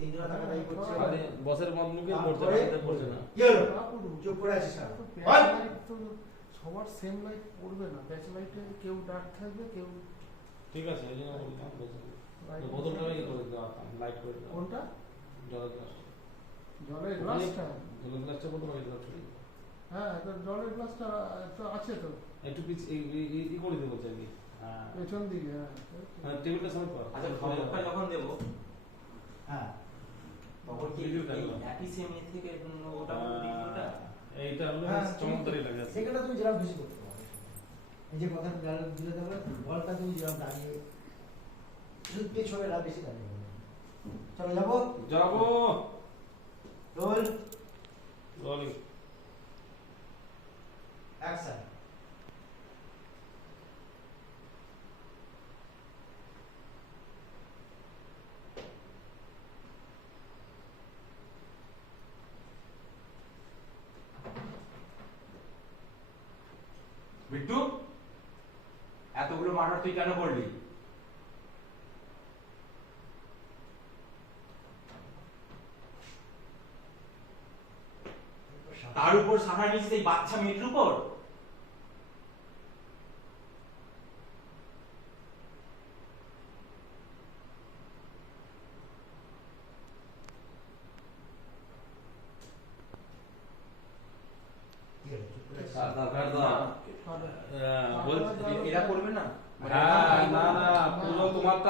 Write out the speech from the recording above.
তিনজন টাকাটাই করছে আরে বসের বন্ধুকে পড়ছে না, সেটা পড়ছে না। কি হলো চুপ করে আছিস না সবার সেম লাইট পড়বে না, ব্যাচ লাইটে কেউ ডার্ক থাকবে, কেউ ঠিক আছে, এই জন্য বললাম বোতলটা ইয়ে করে দেওয়া, লাইট করে দেওয়া। কোনটা? জলের গ্লাস, জলের গ্লাসটা? জলের গ্লাসটা বলতে পারি না ঠিক। হ্যাঁ, তো জলের গ্লাসটা তো আছে তো একটু পিছ এই করে দেবো চাই। হ্যাঁ, পেছন দিকে। হ্যাঁ, টেবিলটা সামনে কর। আচ্ছা, খবরটা যখন দেব হ্যাঁ তখন কি ভিডিওটা এই দেবো। একই সেম থেকে ওটা ভিডিওটা এইটা হলো হ্যাঁ, চমৎকারই লাগে। সেখানে তুমি যেরকম খুশি করতে পারো। এই যে কথাটা দিলে দেবো, বলটা তুমি যেরকম দাঁড়িয়ে শুধু পেছনে না, বেশি দাঁড়িয়ে বলো। চলো যাবো যাবো। Role rolling. অ্যাকশন। বিট্টু, এতগুলো মার্ডার তুই কেন করলি? তার উপর সাহারা নিয়েছিস এই বাচ্চা মেয়েটার উপর? কি হলো, চুপ করে আছিস? বলছি এরা করবে না? হ্যাঁ, না না, পুরো তোমারটা